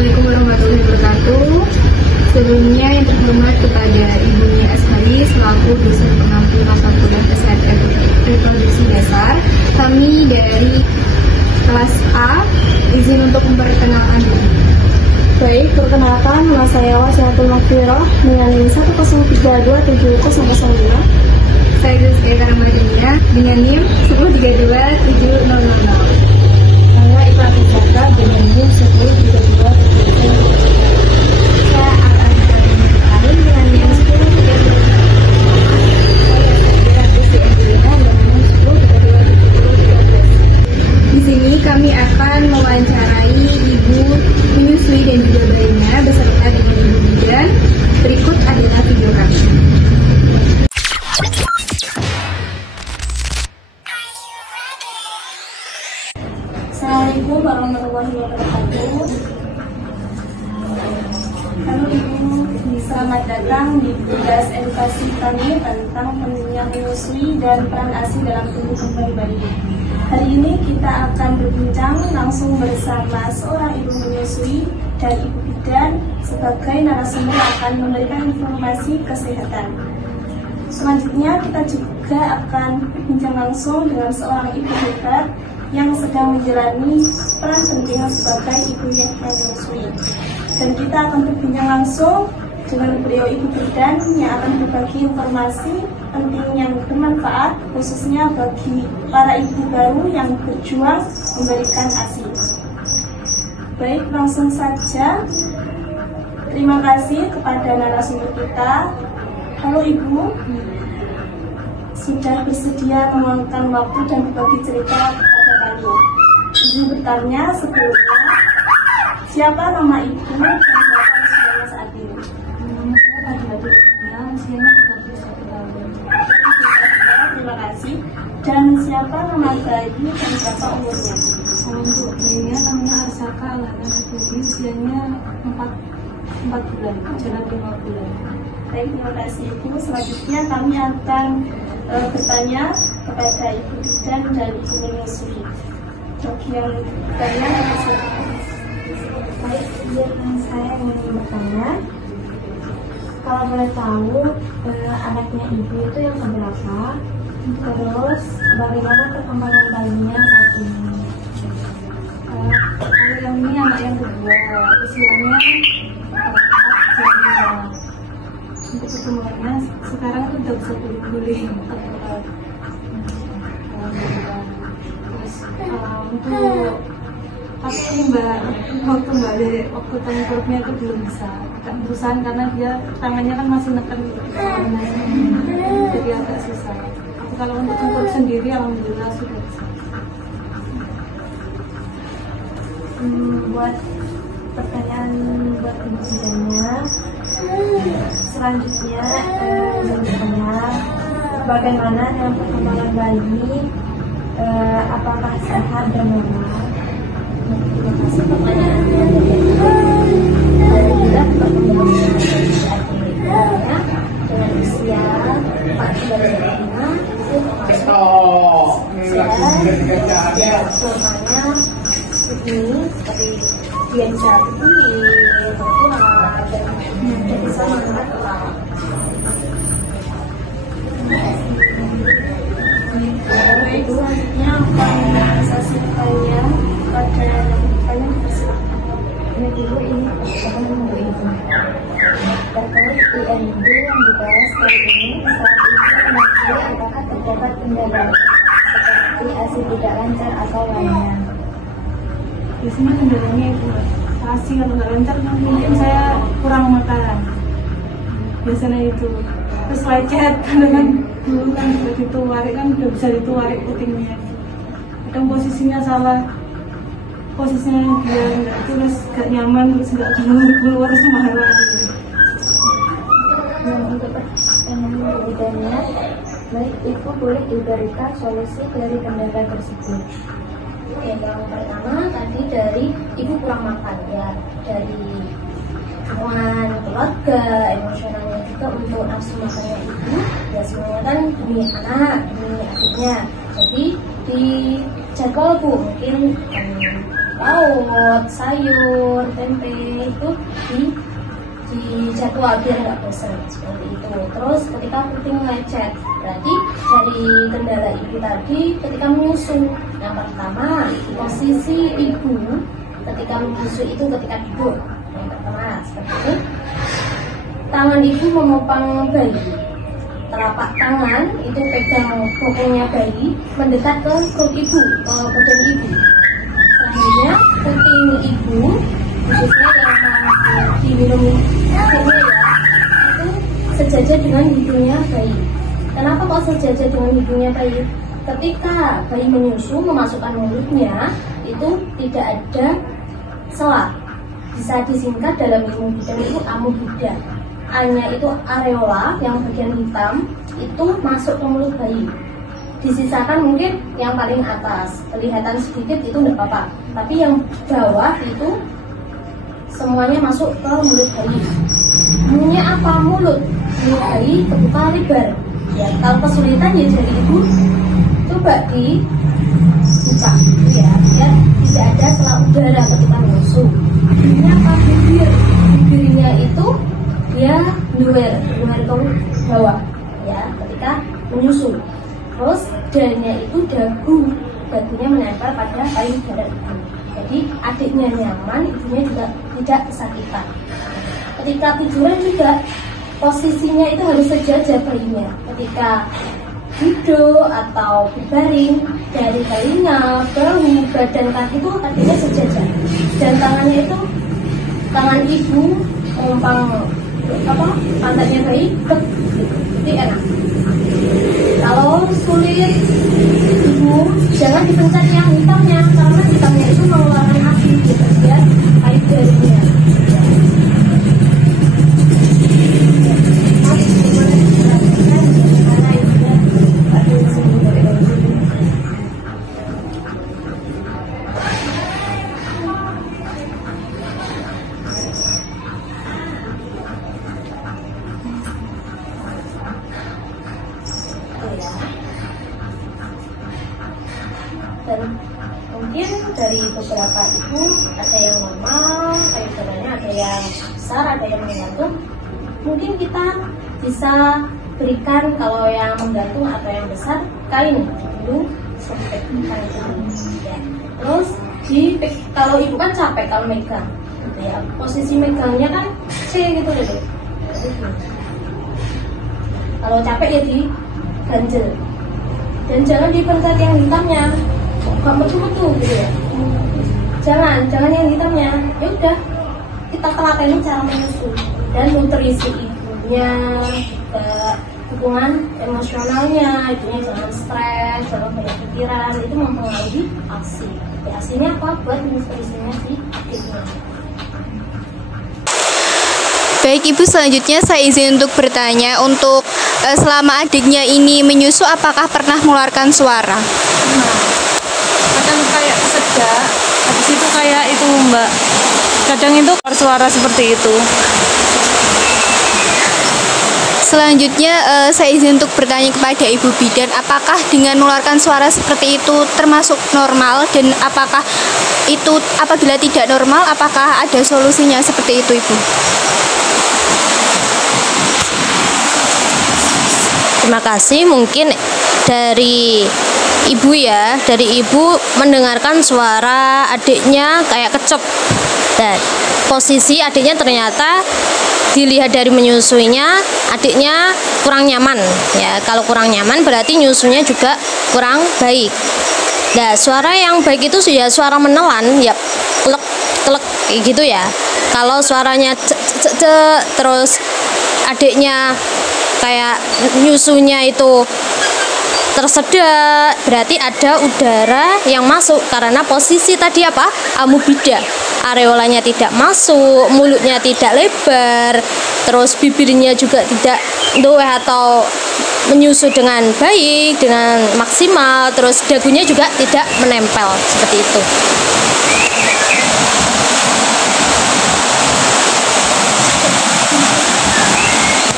Assalamualaikum warahmatullahi wabarakatuh. Sebelumnya yang terhormat kepada Ibu Nia Ashari selaku dosen pengampu mata kuliah kesehatan reproduksi dasar. Kami dari kelas A izin untuk memperkenalkan diri. Baik, perkenalkan nama saya Wasiatul Makfiroh dengan NIM 103270005. Saya Rizky Ramadhania dengan NIM 1032700. Saya Iqbal Zaka dengan NIM 1032700. Saya Al-Azhar dengan NIM 1032700. Di sini kami akan mewawancarai Ibu menyusui dan juga bayinya beserta dengan Ibu bidan. Berikut adalah video kami. Assalamualaikum warahmatullahi wabarakatuh. Halo Ibu, selamat datang di tugas edukasi kami tentang pentingnya menyusui dan peran ASI dalam tumbuh kembang bayi. Hari ini kita akan berbincang langsung bersama seorang ibu menyusui dan ibu bidan sebagai narasumber akan memberikan informasi kesehatan. Selanjutnya kita juga akan berbincang langsung dengan seorang ibu hebat yang sedang menjalani peran penting sebagai ibu yang menyusui. Dan kita akan berbincang langsung dengan beliau ibu bidan yang akan berbagi informasi penting yang bermanfaat khususnya bagi para ibu baru yang berjuang memberikan ASI. Baik, langsung saja. Terima kasih kepada narasumber kita. Halo Ibu, sudah bersedia meluangkan waktu dan berbagi cerita kepada kami. Ibu bertanya sebelumnya, siapa nama Ibu dan berapa usianya saat ini? Nama saya Adi Aditya, usianya 31 tahun. Terima kasih. Dan siapa nama bayi dan berapa umurnya? Untuk bayinya namanya Arsaka Alana Aditya, usianya 4 bulan, jalan 5 bulan. Baik, terima kasih Ibu. Selanjutnya kami akan bertanya kepada Ibu bidan dan Ibu menyusui. Bagi yang bertanya, baik, izin saya ingin bertanya, kalau boleh tahu anaknya ibu itu yang keberapa, terus bagaimana perkembangan bayinya saat ini? Kalau yang ini anak yang kedua, usianya 4 bulan. Untuk perkembangannya sekarang itu udah bisa boleh. Terus untuk tapi waktu tengkurapnya itu belum bisa terusan karena dia tangannya kan masih neken gitu, jadi agak susah. Tapi kalau untuk tengkurup sendiri alhamdulillah sudah bisa. Buat pertanyaan buat ibu bidannya, selanjutnya bertanya bagaimana dengan perkembangan bayi, apakah sehat dan normal? Terima kasih pertanyaannya. Alhamdulillah perkembangan bayi saat ini dengan usia 4 bulan normalnya segini seperti dia bisa berdiri, berpulang, dan bisa mengangkat kepala. baik, selanjutnya organisasi kalian pada yang bertanya dipersilakan. Ini dulu ini akan menunggu ibu. Terkait IMD yang dibahas kali ini, saat ini menunjukkan apakah terdapat kendala seperti ASI tidak lancar atau lainnya. Biasanya kendalanya itu ASI kalau nggak lancar mungkin saya kurang makan. Biasanya itu. Terus lecet, karena kan dulu kan udah dituarik kan udah bisa dituarik putingnya. Kadang posisinya salah, posisinya dia nggak terus gak nyaman, terus nggak keluar semua lagi. Nah, untuk pertanyaan bidannya, baik ibu boleh diberikan solusi dari kendala tersebut. Oke, yang pertama tadi dari ibu kurang makan ya, dari dukungan keluarga, emosionalnya juga untuk nafsu makannya ibu, ya semuanya kan demi anak, demi adiknya. Jadi di jadwal Bu mungkin lauk, sayur, tempe itu di jadwal biar nggak bosan seperti itu. Terus ketika puting lecet, berarti dari kendala ibu tadi ketika menyusu. Yang pertama, posisi ibu ketika menyusu itu ketika duduk. Yang pertama seperti itu. Tangan ibu memopang bayi. Telapak tangan itu pegang bokongnya bayi mendekat ke perut ibu, ke badan ibu. Selanjutnya puting ibu, khususnya yang mau diminum akhirnya ya, itu sejajar dengan hidungnya bayi. Kenapa kok sejajar dengan hidungnya bayi? Ketika bayi menyusu memasukkan mulutnya itu tidak ada selah. Bisa disingkat dalam ilmu bidan itu amoeba. A-nya itu areola yang bagian hitam itu masuk ke mulut bayi. Disisakan mungkin yang paling atas, kelihatan sedikit itu tidak apa-apa. Tapi yang bawah itu semuanya masuk ke mulut bayi. Bunyinya apa? Mulut bayi kebuka lebar. Ya, kalau kesulitan ya dari ibu coba dibuka ya, biar tidak ada selah udara ketika menyusu. Bunyinya apa? Bibirnya itu dia luar ke bawah ya ketika menyusu. Terus D-nya itu dagunya menempel pada payudara ibu. Jadi adiknya nyaman, ibunya juga tidak kesakitan. Ketika tiduran juga posisinya itu harus sejajar bayinya. Ketika duduk atau berbaring, dari telinga, bahu, badan kaki itu adiknya sejajar. Dan tangannya itu tangan ibu menumpang pantatnya bayi, jadi enak. Kalau sulit ibu jangan dipencet yang hitamnya, karena hitamnya itu mengeluarkan api gitu ya, air darinya. Dan mungkin dari beberapa ibu ada yang normal, payudaranya ada yang besar, ada yang menggantung. Mungkin kita bisa berikan kalau yang menggantung atau yang besar kain dulu sampai ya. Terus kalau ibu kan capek kalau megang, gitu ya. Posisi megangnya kan C gitu deh. Kalau capek ya di ganjel. Dan jangan dipencet yang hitamnya. Gak betul gitu ya. Jangan yang hitamnya. Ya udah, kita telaten cara menyusu dan nutrisi ibunya, hubungan emosionalnya, ibunya jangan stres, jangan banyak pikiran, itu mempengaruhi ASI. Ya, ASI-nya apa? Buat nutrisinya si ibunya. Baik Ibu, selanjutnya saya izin untuk bertanya, untuk selama adiknya ini menyusu apakah pernah mengeluarkan suara? Kadang kayak sedak, habis itu kayak itu Mbak, kadang itu keluar suara seperti itu. Selanjutnya saya izin untuk bertanya kepada Ibu Bidan, apakah dengan mengeluarkan suara seperti itu termasuk normal, dan apakah itu apabila tidak normal apakah ada solusinya seperti itu Ibu? Terima kasih. Mungkin dari ibu ya, dari ibu mendengarkan suara adiknya kayak kecep, dan posisi adiknya ternyata dilihat dari menyusuinya adiknya kurang nyaman ya. Kalau kurang nyaman berarti nyusunya juga kurang baik. Nah, suara yang baik itu ya suara menelan ya, klek klek gitu ya. Kalau suaranya terus adiknya kayak nyusunya itu tersedak, berarti ada udara yang masuk karena posisi tadi apa? Amoeba. Areolanya tidak masuk, mulutnya tidak lebar, terus bibirnya juga tidak doeh atau menyusu dengan baik, dengan maksimal, terus dagunya juga tidak menempel seperti itu.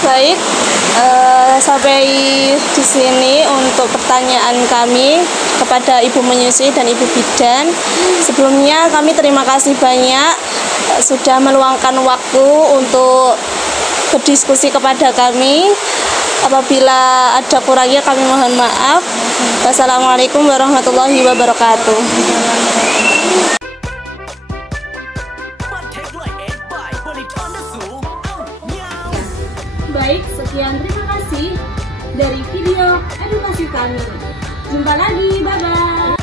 Baik, sampai di sini untuk pertanyaan kami kepada Ibu Menyusui dan Ibu Bidan. Sebelumnya kami terima kasih banyak sudah meluangkan waktu untuk berdiskusi kepada kami. Apabila ada kurangnya kami mohon maaf. Wassalamualaikum warahmatullahi wabarakatuh. Baik, sekian terima kasih dari video edukasi kami. Jumpa lagi, bye-bye.